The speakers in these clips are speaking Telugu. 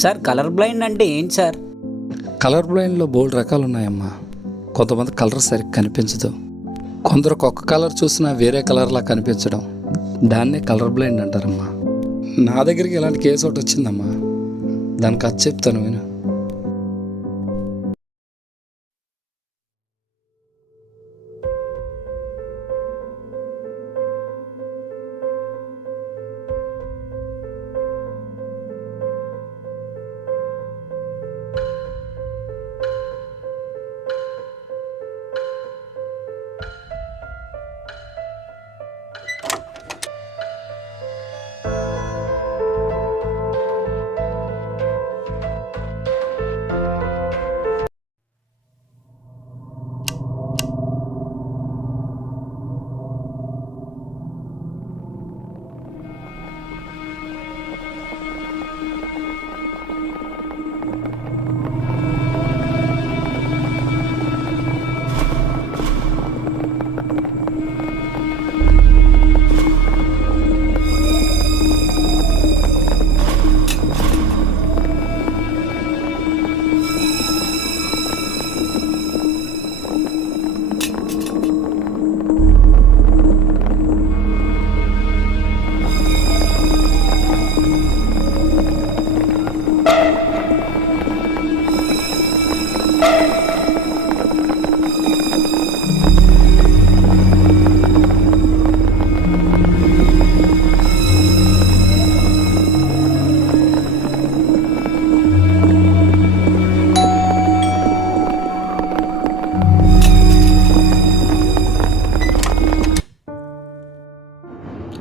సార్ కలర్ బ్లైండ్ అంటే ఏంటి సార్? కలర్ బ్లైండ్లో బోల్డ్ రకాలు ఉన్నాయమ్మా. కొంతమంది కలర్ సరిగ్గా కనిపించదు, కొందరికి ఒక్క కలర్ చూసినా వేరే కలర్లా కనిపించడం, దాన్నే కలర్ బ్లైండ్ అంటారమ్మా. నా దగ్గరికి ఇలాంటి కేసు ఒకటి వచ్చిందమ్మా, దానికి అది చెప్తాను విను.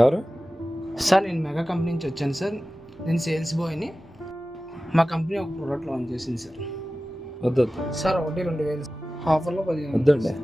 ఎవరు సార్? నేను మెగా కంపెనీ నుంచి వచ్చాను సార్. నేను సేల్స్ బాయ్ని. మా కంపెనీ ఒక ప్రోడక్ట్ లాంచ్ చేసింది సార్. వద్దు సార్ 1-2,000 ఆఫర్లో 15 వద్దండి.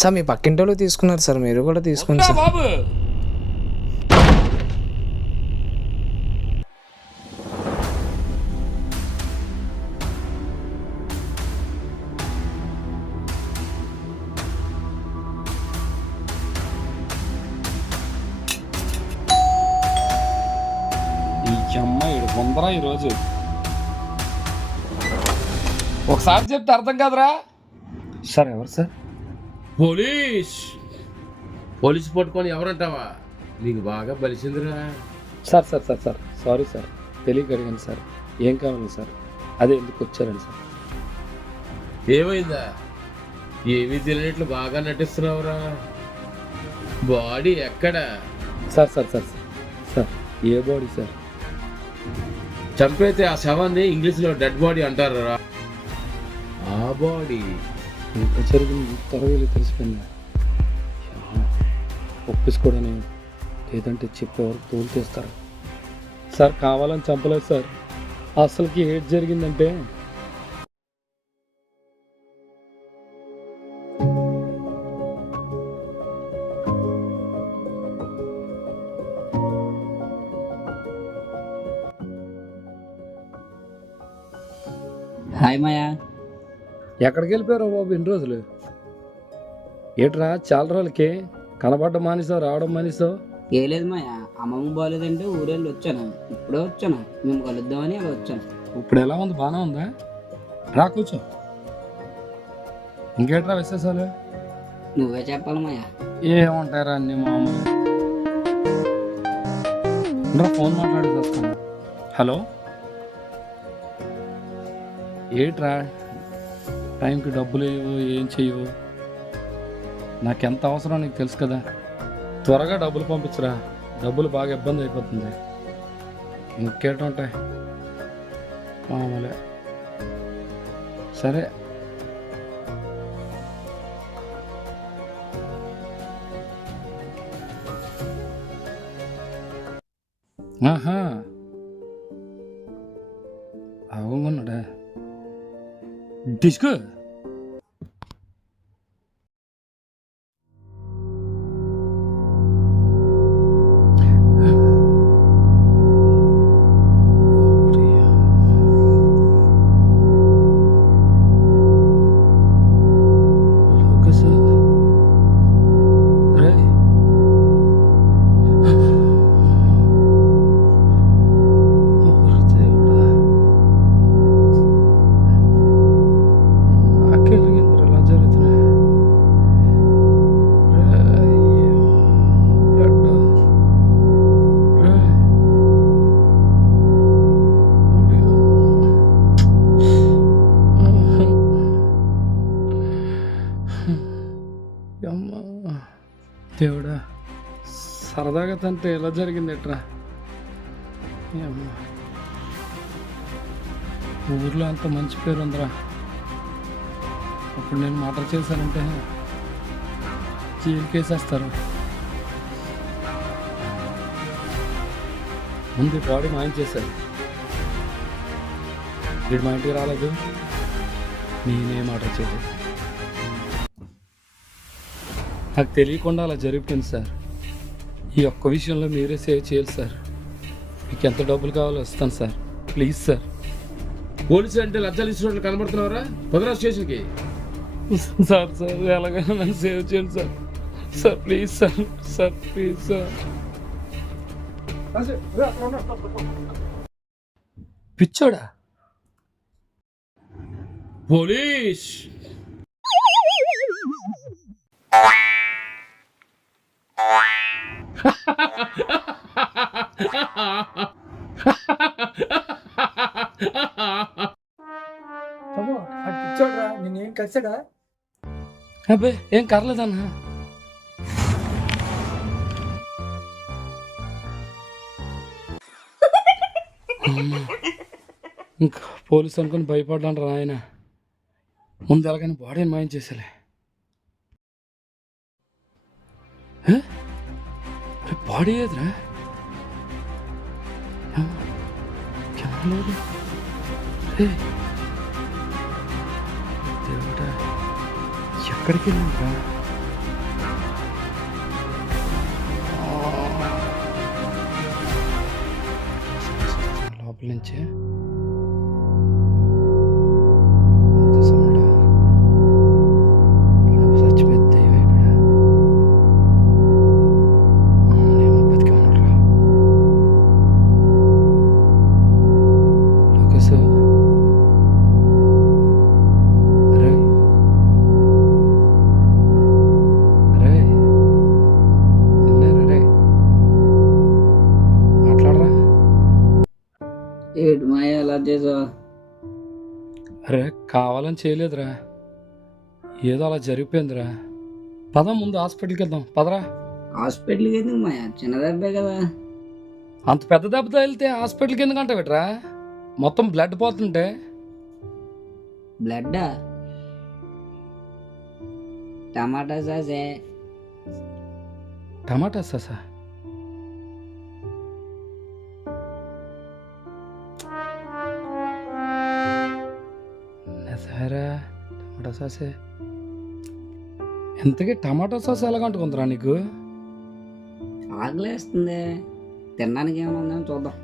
సార్ మీ పక్కింటోళ్ళు తీసుకున్నారు సార్, మీరు కూడా తీసుకోండి సార్. బాబు ఈ అమ్మాయి పొందరా ఈరోజు. ఒకసారి చెప్తే అర్థం కాదురా. సార్ ఎవరు సార్? పోలీస్ పట్టుకొని ఎవరంటావా? నీకు బాగా బలిసిందిరా. Sir sir sir sir sorry sir, తెలియక అడిగాను సార్. ఏం కావాలి సార్? అదే ఎందుకు వచ్చారండి సార్? ఏమైందా? ఏమీ తెలియనట్లు బాగా నటిస్తున్నావురా. బాడీ ఎక్కడ? సార్ సార్ సార్ సార్ ఏ బాడీ సార్? చంపైతే ఆ శవాన్ని ఇంగ్లీష్లో డెడ్ బాడీ అంటారా. ఆ బాడీ ఇంత జరిగింది త్వరగా తెలిసిపోయింది. ఒప్పించుకోవడని లేదంటే చెప్పేవారు తోలు తీస్తారు సార్. కావాలని చంపలేదు సార్. అసలుకి ఏది జరిగిందంటే హాయ్ మాయా. ఎక్కడికి వెళ్ళిపోయారో బాబు ఇన్ని రోజులు? ఏట్రా చాలా రోజులకి కనబడ్డ మానేసావు, రావడం మానేసావు? ఏ లేదు మాయా, అమ్మమ్మ బాగాలేదంటే ఊరెళ్ళి వచ్చాను. ఇప్పుడే వచ్చాను, మేము కలుద్దామని అలా వచ్చాను. ఇప్పుడు ఎలా ఉంది? బాగానే ఉందా? రా కూర్చో. ఇంకేట్రా విశేషాలు? నువ్వే చెప్పాలి మాయా. ఏముంటారా అన్ని మామూలు. ఫోన్ మాట్లాడేసి వస్తాను. హలో, ఏట్రా టైంకి డబ్బులు ఇవ్వు, ఏం చెయ్యవు? నాకెంత అవసరం నీకు తెలుసు కదా. త్వరగా డబ్బులు పంపించరా, డబ్బులు బాగా ఇబ్బంది అయిపోతుంది. ఇంకేంటుంటాయి మామూలే. సరే ఆహా, అవున్నాడా డిస్కో. దేవుడా, సరదాగా తంటే ఎలా జరిగింది ఎట్రా? ఊర్లో అంత మంచి పేరు ఉందిరా. అప్పుడు నేను మర్డర్ చేశానంటే జైలు కేసేస్తారు. ముందు బాడీ మాయం చేశారు. వీడు మా ఇంటికి రాలేదు, నేనే మర్డర్ చేయలేదు. నాకు తెలియకుండా అలా జరిగిపోయింది సార్. ఈ ఒక్క విషయంలో మీరే సేవ్ చేయాలి సార్. మీకు ఎంత డబ్బులు కావాలో ఇస్తాను సార్, ప్లీజ్ సార్. పోలీసు అంటే లజ్జాలు ఇచ్చినట్లు కనబడుతున్నావురా? పదరా స్టేషన్కి. సార్ సార్ ఎలాగైనా నన్ను సేవ్ చేయండి sir. Sir please sir, sir please sir. పిచ్చోడా? పోలీస్ చూడరా నేనేం కలిసాడా? అబ్బే ఏం కర్లేదన్నా. ఇంకా పోలీసు అనుకుని భయపడ్డాను రా ఆయన. ముందు ఎలాగైనా బాడీని మాయం చేసేలే. బాడీ ఏదిరా? లేదు. దేవుడా, ఎక్కడికి వెళ్ళిందిరా? లోపల నుంచి చచ్చిపోతే అయిపోయా. అవునేమో బతికే ఉన్నారా? లోకేశ్, అరే అరే నిన్నే రే, మాట్లాడరా. ఏడు మాయ ఎలా చేసావు? అరే కావాలని చేయలేదురా, ఏదో అలా జరిగిపోయిందిరా. పద ముందు హాస్పిటల్కి వెళ్దాం, పదరా. హాస్పిటల్కి ఎందుకు మాయ? చిన్న దెబ్బే కదా. అంత పెద్ద దెబ్బతో వెళ్తే హాస్పిటల్కి ఎందుకంటే పెట్టరా? మొత్తం బ్లడ్ పోతుంటే. బ్లడ్డా? టమాటా సాసే. టమాటా సాసా? నిజమేరా, టమాటా సాసే. ఇంతకీ టమాటా సాస్ ఎలాగంటుకుందిరా నీకు? ఆకలేస్తుంది, తినడానికి ఏమైనా ఉందేమో చూద్దాం.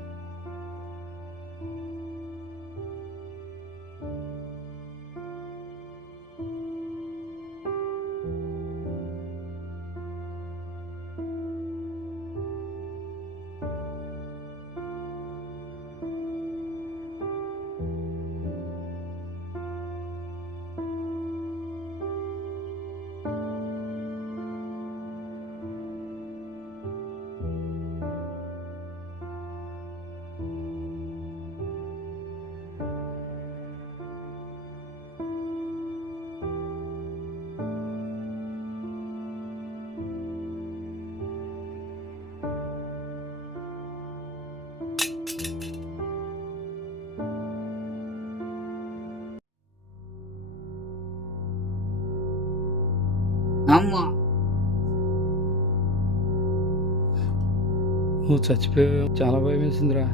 నువ్వు చచ్చిపోయావు, చాలా భయం వేసిందిరా.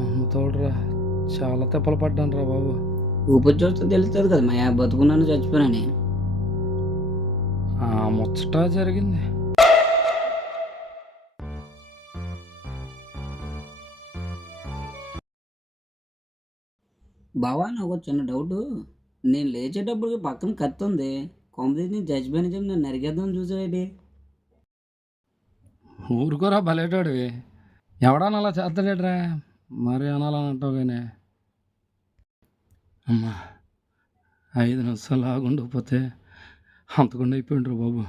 అమ్మ తోడురా, చాలా తెప్పలు పడ్డాను రా బాబు. ఊపిరి చూస్తే తెలుస్తుంది కదా మా బతుకున్నాను చచ్చిపోయానని. ఆ ముచ్చట జరిగింది. బావా నాకు ఒక చిన్న డౌట్. నేను లేచేటప్పుడు పక్కన కత్తి ఉంది, కొంపదీసి నేను చచ్చిపోయిన చెప్పి నన్ను నరికేద్దాం చూసావేటి? ఊరుకోరా భలేటోడివి, ఎవడన్నా అలా చేస్తాడేట్రా, మరి అనాలని అంటావు కానీ. అమ్మా 5 నిమిషాలు ఆగుండకపోతే అంతకుండా అయిపోయిండ్రు బాబు.